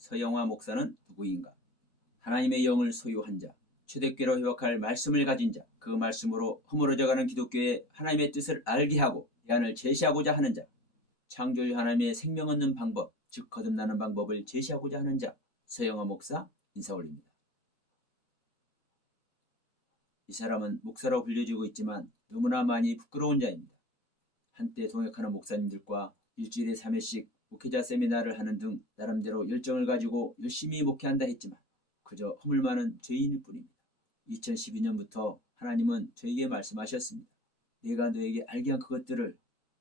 서영화 목사는 누구인가? 하나님의 영을 소유한 자, 초대교회로 회복할 말씀을 가진 자, 그 말씀으로 허물어져가는 기독교의 하나님의 뜻을 알게 하고 대안을 제시하고자 하는 자, 창조주 하나님의 생명 얻는 방법, 즉 거듭나는 방법을 제시하고자 하는 자, 서영화 목사 인사 올립니다. 이 사람은 목사로 불려지고 있지만 너무나 많이 부끄러운 자입니다. 한때 동역하는 목사님들과 일주일에 3회씩 목회자 세미나를 하는 등 나름대로 열정을 가지고 열심히 목회한다 했지만 그저 허물 많은 죄인일 뿐입니다. 2012년부터 하나님은 저에게 말씀하셨습니다. 내가 너에게 알게 한 그것들을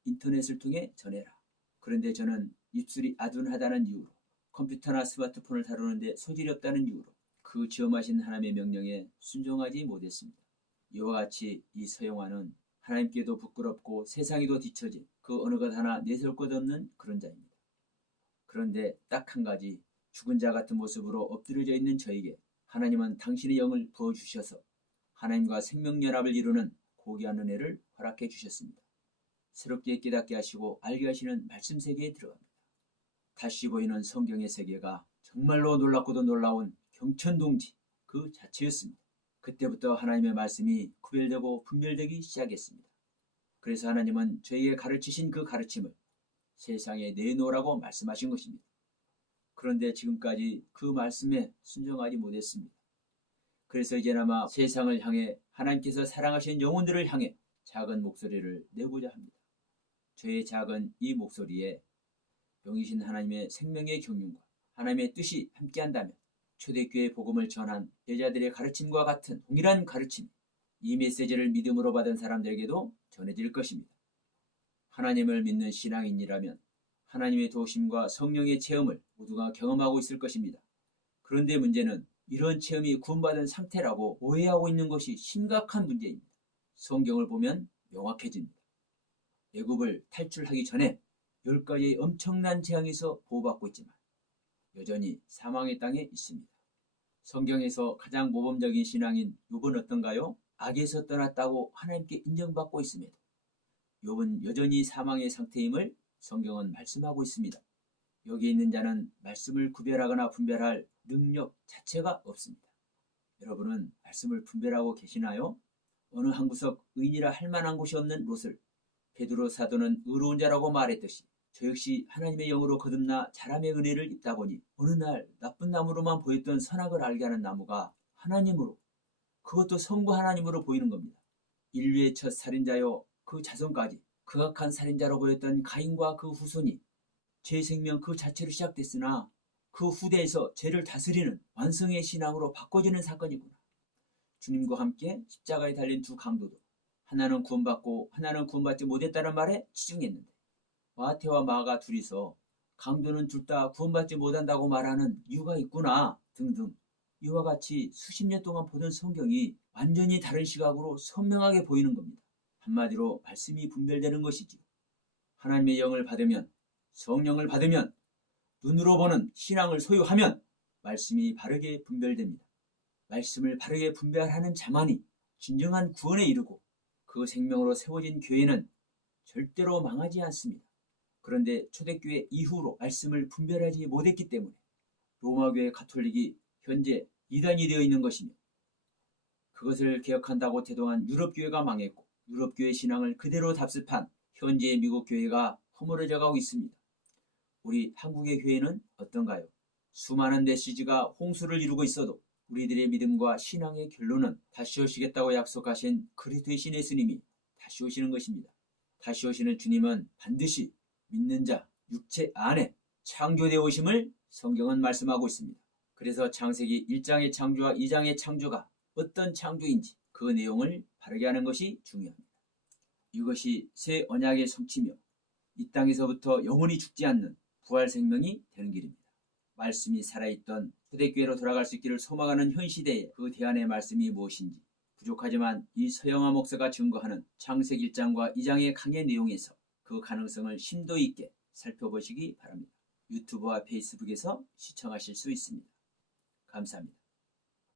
인터넷을 통해 전해라. 그런데 저는 입술이 아둔하다는 이유로, 컴퓨터나 스마트폰을 다루는데 소질이 없다는 이유로 그 지엄하신 하나님의 명령에 순종하지 못했습니다. 이와 같이 이 서영화는 하나님께도 부끄럽고 세상에도 뒤처진 그 어느 것 하나 내세울 것 없는 그런 자입니다. 그런데 딱 한 가지, 죽은 자 같은 모습으로 엎드려져 있는 저에게 하나님은 당신의 영을 부어주셔서 하나님과 생명연합을 이루는 고귀한 은혜를 허락해 주셨습니다. 새롭게 깨닫게 하시고 알게 하시는 말씀 세계에 들어갑니다. 다시 보이는 성경의 세계가 정말로 놀랍고도 놀라운 경천동지 그 자체였습니다. 그때부터 하나님의 말씀이 구별되고 분별되기 시작했습니다. 그래서 하나님은 저에게 가르치신 그 가르침을 세상에 내놓으라고 말씀하신 것입니다. 그런데 지금까지 그 말씀에 순종하지 못했습니다. 그래서 이제나마 세상을 향해 하나님께서 사랑하신 영혼들을 향해 작은 목소리를 내고자 합니다. 저의 작은 이 목소리에 영이신 하나님의 생명의 경륜과 하나님의 뜻이 함께한다면 초대교회 복음을 전한 제자들의 가르침과 같은 동일한 가르침이 이 메시지를 믿음으로 받은 사람들에게도 전해질 것입니다. 하나님을 믿는 신앙인이라면 하나님의 도우심과 성령의 체험을 모두가 경험하고 있을 것입니다. 그런데 문제는 이런 체험이 구원받은 상태라고 오해하고 있는 것이 심각한 문제입니다. 성경을 보면 명확해집니다. 애굽을 탈출하기 전에 10가지의 엄청난 재앙에서 보호받고 있지만 여전히 사망의 땅에 있습니다. 성경에서 가장 모범적인 신앙인 욥은 어떤가요? 악에서 떠났다고 하나님께 인정받고 있음에도 욥은 여전히 사망의 상태임을 성경은 말씀하고 있습니다. 여기 있는 자는 말씀을 구별하거나 분별할 능력 자체가 없습니다. 여러분은 말씀을 분별하고 계시나요? 어느 한 구석 의인이라 할 만한 곳이 없는 롯을 베드로 사도는 의로운 자라고 말했듯이 저 역시 하나님의 영으로 거듭나 자람의 은혜를 입다 보니 어느 날 나쁜 나무로만 보였던 선악을 알게 하는 나무가 하나님으로, 그것도 성부 하나님으로 보이는 겁니다. 인류의 첫 살인자요 그 자손까지 극악한 살인자로 보였던 가인과 그 후손이 죄 생명 그 자체로 시작됐으나 그 후대에서 죄를 다스리는 완성의 신앙으로 바꿔지는 사건이구나. 주님과 함께 십자가에 달린 두 강도도 하나는 구원받고 하나는 구원받지 못했다는 말에 치중했는데 마태와 마가 둘이서 강도는 둘 다 구원받지 못한다고 말하는 이유가 있구나 등등, 이와 같이 수십 년 동안 보던 성경이 완전히 다른 시각으로 선명하게 보이는 겁니다. 한마디로 말씀이 분별되는 것이지요. 하나님의 영을 받으면, 성령을 받으면, 눈으로 보는 신앙을 소유하면 말씀이 바르게 분별됩니다. 말씀을 바르게 분별하는 자만이 진정한 구원에 이르고 그 생명으로 세워진 교회는 절대로 망하지 않습니다. 그런데 초대교회 이후로 말씀을 분별하지 못했기 때문에 로마교회 가톨릭이 현재 이단이 되어 있는 것이며, 그것을 개혁한다고 태동한 유럽교회가 망했고 유럽교회 신앙을 그대로 답습한 현재의 미국 교회가 허물어져 가고 있습니다. 우리 한국의 교회는 어떤가요? 수많은 메시지가 홍수를 이루고 있어도 우리들의 믿음과 신앙의 결론은 다시 오시겠다고 약속하신 그리스도의 신 예수님이 다시 오시는 것입니다. 다시 오시는 주님은 반드시 믿는 자 육체 안에 창조되어 오심을 성경은 말씀하고 있습니다. 그래서 창세기 1장의 창조와 2장의 창조가 어떤 창조인지 그 내용을 바르게 하는 것이 중요합니다. 이것이 새 언약의 성취며 이 땅에서부터 영원히 죽지 않는 부활 생명이 되는 길입니다. 말씀이 살아있던 초대교회로 돌아갈 수 있기를 소망하는 현 시대에 그 대안의 말씀이 무엇인지 부족하지만 이 서영화 목사가 증거하는 창세기 1장과 2장의 강의 내용에서 그 가능성을 심도 있게 살펴보시기 바랍니다. 유튜브와 페이스북에서 시청하실 수 있습니다. 감사합니다.